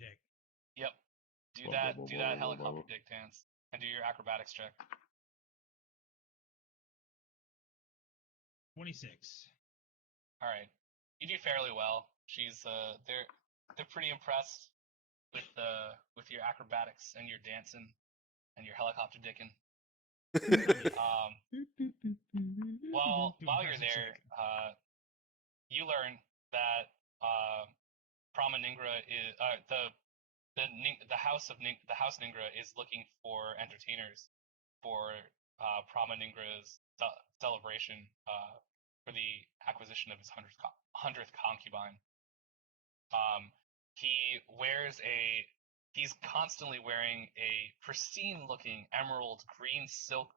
dick. Yep. Do that helicopter dick dance and do your acrobatics check. 26. All right. You do fairly well. They're pretty impressed with your acrobatics and your dancing and your helicopter dicking. While you're there, you learn that Pramaningra is the house Ningra is looking for entertainers for Pramaningra's celebration for the acquisition of his 100th concubine. He's constantly wearing a pristine-looking emerald green silk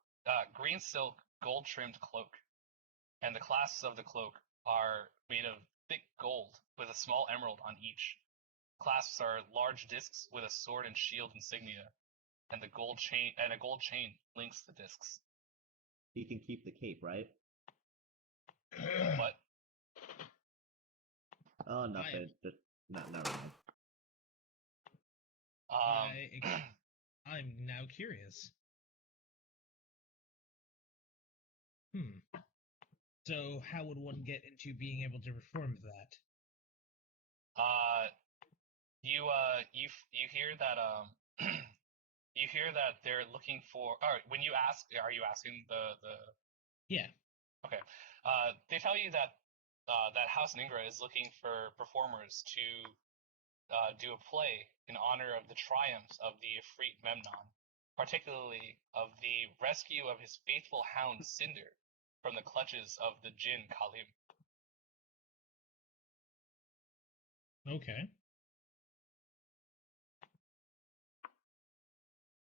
gold-trimmed cloak, and the clasps of the cloak are made of thick gold with a small emerald on each. Clasps are large discs with a sword and shield insignia, and a gold chain links the discs. He can keep the cape, right? What? Oh, nothing. Just never mind. I'm now curious. So how would one get into being able to perform that? You hear that you hear that they're looking for. When you ask, are you asking the? Yeah. Okay. They tell you that that House Ningra is looking for performers to do a play in honor of the triumphs of the Efreet Memnon, particularly of the rescue of his faithful hound Cinder from the clutches of the Jinn Kalim. Okay.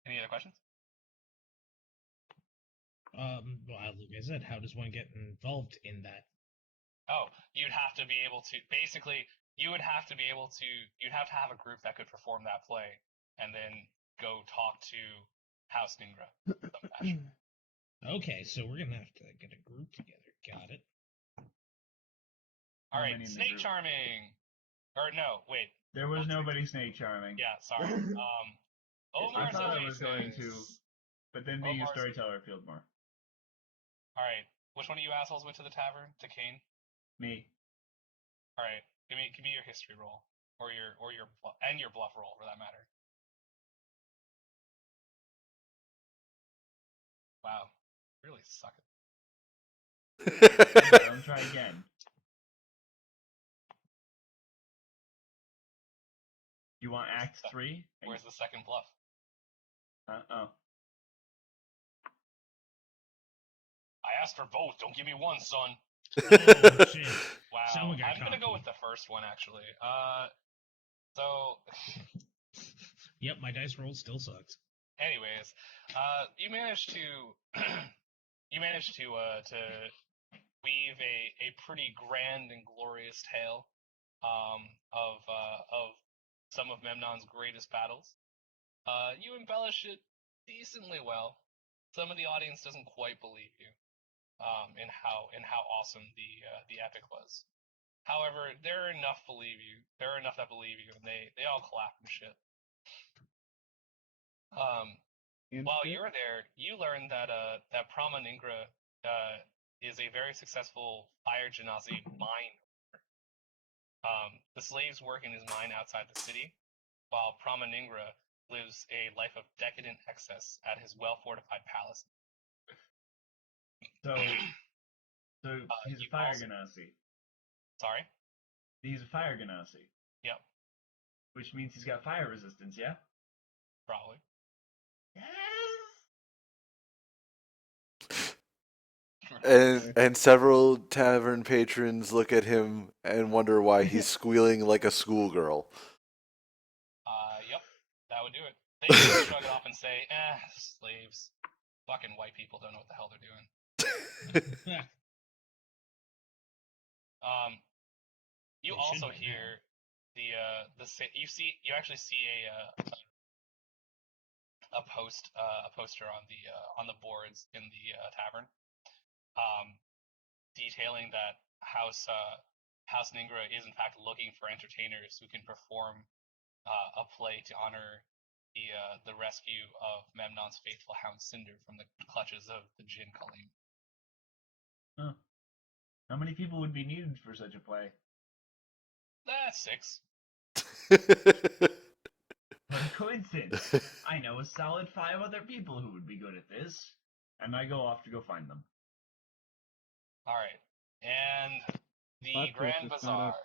Any other questions? Well, like I said, how does one get involved in that? Oh, you'd have to be able to. Basically, you'd have to have a group that could perform that play, and then go talk to House Ningra. Okay, so we're gonna have to get a group together. Got it. All right, snake charming. Or no, wait. There was nobody snake charming. Yeah, sorry. I thought I was going to, but then being a storyteller appealed more. All right, which one of you assholes went to the tavern? To Kane? Me. All right, give me your history roll, or your bluff roll for that matter. Wow, really suck it. I'll try again. You want Act 3? Where's the second bluff? Oh. I asked for both. Don't give me one, son. Oh, shit. Wow. I'm gonna go with the first one actually. So. Yep, my dice roll still sucks. Anyways, you managed to weave a pretty grand and glorious tale of some of Memnon's greatest battles. You embellish it decently well. Some of the audience doesn't quite believe you in how awesome the epic was. However, there are enough that believe you, and they all clap and shit. While you were there, you learned that Pramaningra is a very successful fire genasi mine. The slaves work in his mine outside the city, while Pramaningra lives a life of decadent excess at his well-fortified palace. So he's a fire genasi. Sorry? He's a fire genasi. Yep. Which means he's got fire resistance, yeah? Probably. And several tavern patrons look at him and wonder why he's squealing like a schoolgirl. Yep, that would do it. They just shrug it off and say, slaves. Fucking white people don't know what the hell they're doing. You also hear you actually see a poster on the boards in the tavern, detailing that House Ningra is in fact looking for entertainers who can perform a play to honor the rescue of Memnon's faithful hound Cinder from the clutches of the Jin Kalim. Huh. How many people would be needed for such a play? That's 6. What a coincidence! I know a solid 5 other people who would be good at this, and I go off to go find them. All right, and the Plot twist Grand is Bazaar. not up.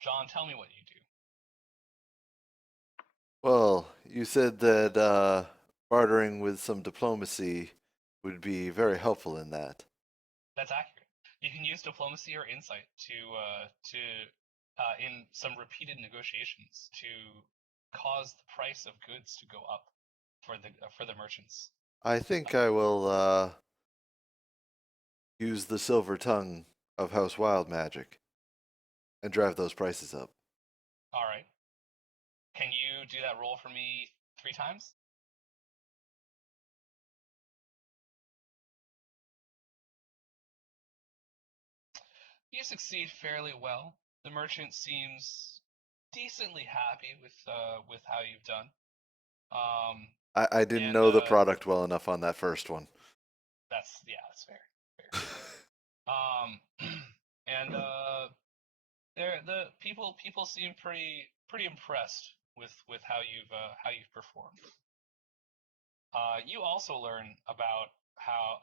John, tell me what you do. Well, you said that bartering with some diplomacy would be very helpful in that. That's accurate. You can use diplomacy or insight to in some repeated negotiations to cause the price of goods to go up for the merchants. I think I will use the silver tongue of House Wild Magic and drive those prices up. All right. Can you do that roll for me 3 times? You succeed fairly well. The merchant seems decently happy with how you've done. I didn't And, know the product well enough on that first one. That's fair. And the people seem pretty impressed with how you've performed. You also learn about how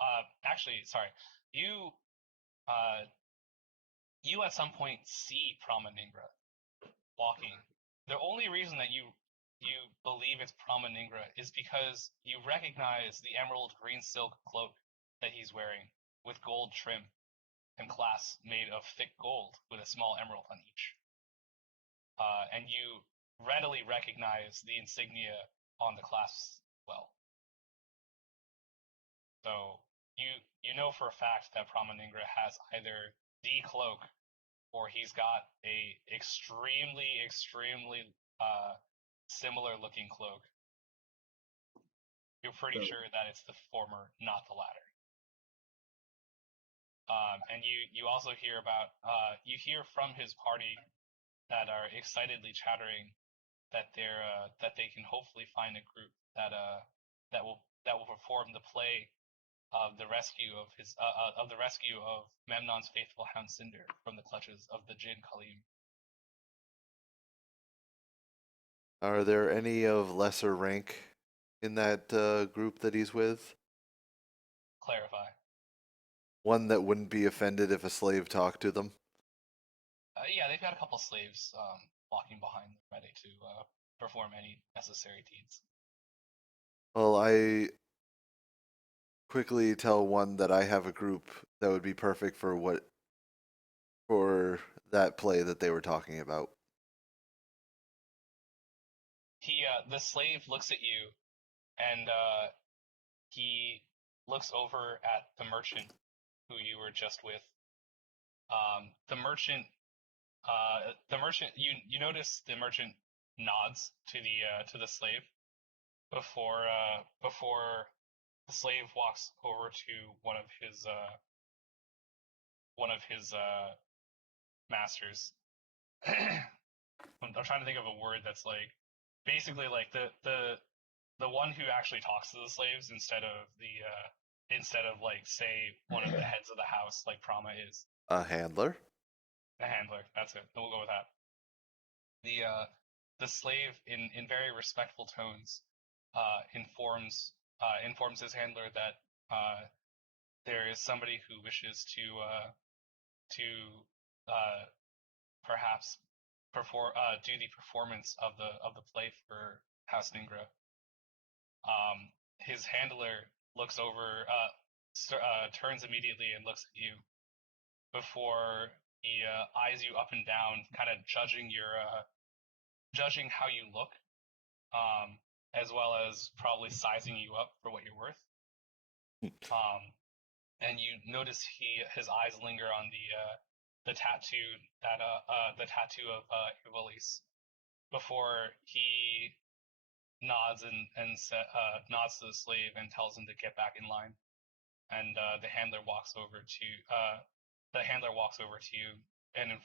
you at some point see Pramaningra walking. The only reason that you believe it's Pramaningra is because you recognize the emerald green silk cloak that he's wearing with gold trim and clasps made of thick gold with a small emerald on each. And you readily recognize the insignia on the clasps well. So you know for a fact that Pramaningra has either the cloak or he's got a extremely similar looking cloak. You're pretty sure that it's the former, not the latter. And you also hear about you hear from his party that are excitedly chattering that they can hopefully find a group that will perform the play of the rescue of Memnon's faithful hound Cinder from the clutches of the Jin Kalim. Are there any of lesser rank in that group that he's with? Clarify. One that wouldn't be offended if a slave talked to them? Yeah, they've got a couple slaves walking behind them, ready to perform any necessary deeds. Well, I quickly tell one that I have a group that would be perfect for that play that they were talking about. The slave looks at you, and he looks over at the merchant who you were just with. The merchant, you notice the merchant nods to the slave before the slave walks over to one of his masters. I'm trying to think of a word that's like basically like the one who actually talks to the slaves instead of like say one of the heads of the house like Prama is. A handler? A handler, that's it. We'll go with that. The slave in very respectful tones informs his handler that there is somebody who wishes to perhaps do the performance of the play for House Ningra. His handler looks over, turns immediately and looks at you before he eyes you up and down, kind of judging how you look, as well as probably sizing you up for what you're worth. And you notice his eyes linger on the tattoo of Ivalice before he nods nods to the slave and tells him to get back in line. And the handler walks over to you and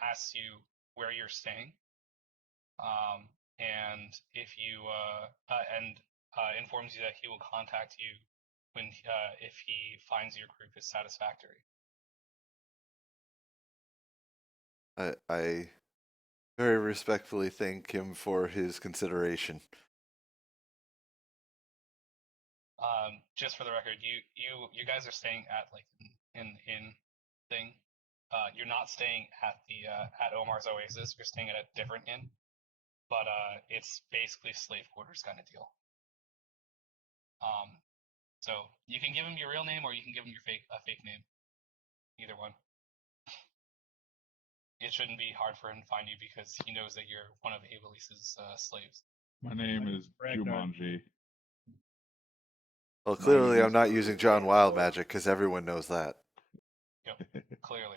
asks you where you're staying. And if you informs you that he will contact you when if he finds your group is satisfactory. I very respectfully thank him for his consideration. Just for the record, you guys are staying at like an inn thing. You're not staying at the at Omar's Oasis. You're staying at a different inn, but it's basically slave quarters kind of deal. So you can give him your real name, or you can give him a fake name. Either one. It shouldn't be hard for him to find you because he knows that you're one of Avelice's slaves. My name is Jumanji. Well, clearly I'm not using John Wild magic because everyone knows that. Yep, clearly.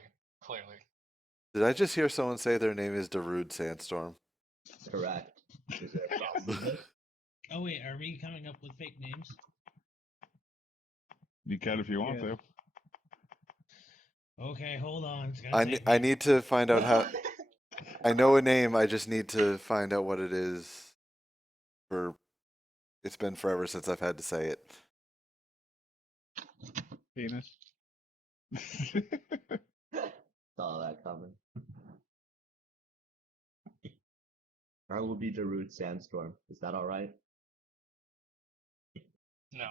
Did I just hear someone say their name is Darude Sandstorm? Correct. Is there a problem with it? Oh wait, are we coming up with fake names? You can if you want to. Okay, hold on. It's gonna take I me- need to find out how. I know a name. I just need to find out what it is. It's been forever since I've had to say it. Penis. Saw that coming. I will be Darude Sandstorm. Is that alright? No.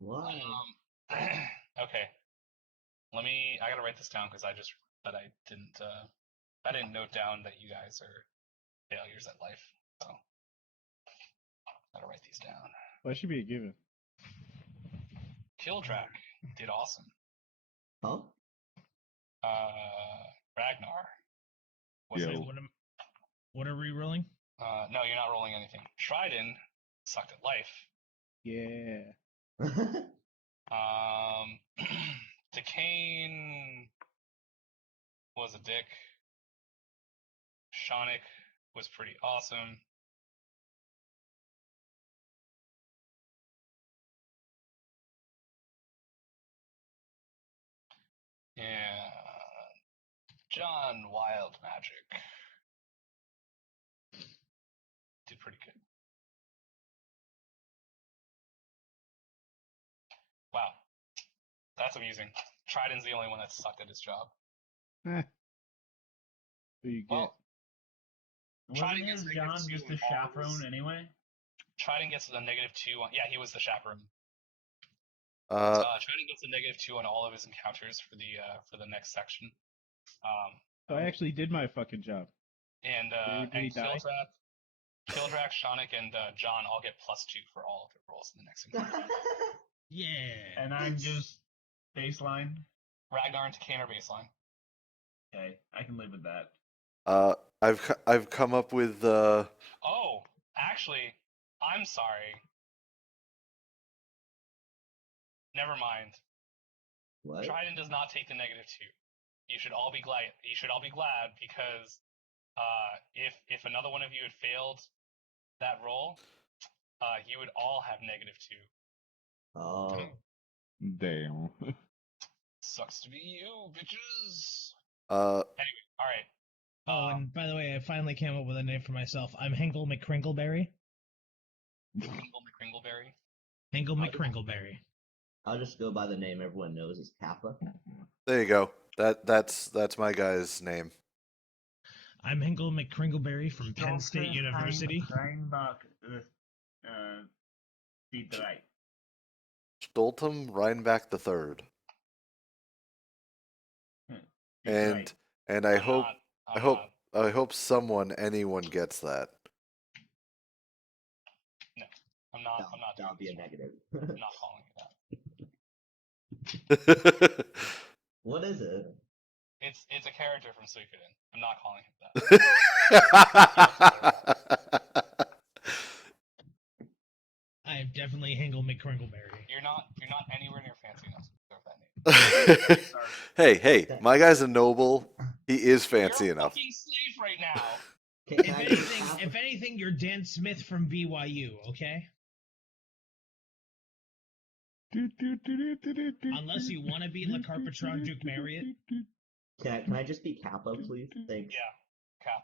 Why? Okay. I gotta write this down because I didn't note down that you guys are failures at life. So gotta write these down. That should be a given. Kildrak did awesome. Huh? Ragnar. Yo. Wait, what are we rolling? No, you're not rolling anything. Trident sucked at life. Yeah. Decane was a dick. Shonik was pretty awesome. And John Wild Magic did pretty good. Wow. That's amusing. Trident's the only one that sucked at his job. Who you get? Well, Trident Wasn't gets his negative John two just on a all chaperone his- anyway? Trident gets a -2 on. Yeah, he was the chaperone. Trident gets a -2 on all of his encounters for the next section. So I actually did my fucking job. And Did he die? Kildrak, Shonik, and John all get +2 for all of their rolls in the next encounter. Yeah. And I'm just baseline. Ragnar and Takane are baseline. Okay, I can live with that. I've come up with Oh, actually, I'm sorry. Never mind. What? Trident does not take the -2. You should all be glad. You should all be glad because if another one of you had failed that roll, you would all have -2. Oh. Damn. Sucks to be you, bitches. uh Anyway, all right. Oh, and by the way, I finally came up with a name for myself. I'm Hinkle McCrinkleberry. Kringle McCringleberry. Hinkle McCrinkleberry. I'll just go by the name everyone knows as Kappa. there you go. That's my guy's name. I'm Hinkle McCrinkleberry from Penn State University. Reinbach, die 3. Stoltum Reinbach III. Die And 3. and I I'm hope not- I hope anyone gets that. No, I'm not. That'll, I'm not doing that'll be a this one. negative. I'm not calling it that. What is it? It's a character from Suikoden. I'm not calling it that. I am definitely Hinkle McCrinkleberry. You're not anywhere near fancy enough to deserve that name. hey, my guy's a noble. He is fancy You're a enough. fucking slave right now. Can I just have- If anything, you're Dan Smith from BYU, okay? Unless you want to be Le Carpatron Duke Marriott. Can I just be Kappa, please? Thanks. Yeah, Cap.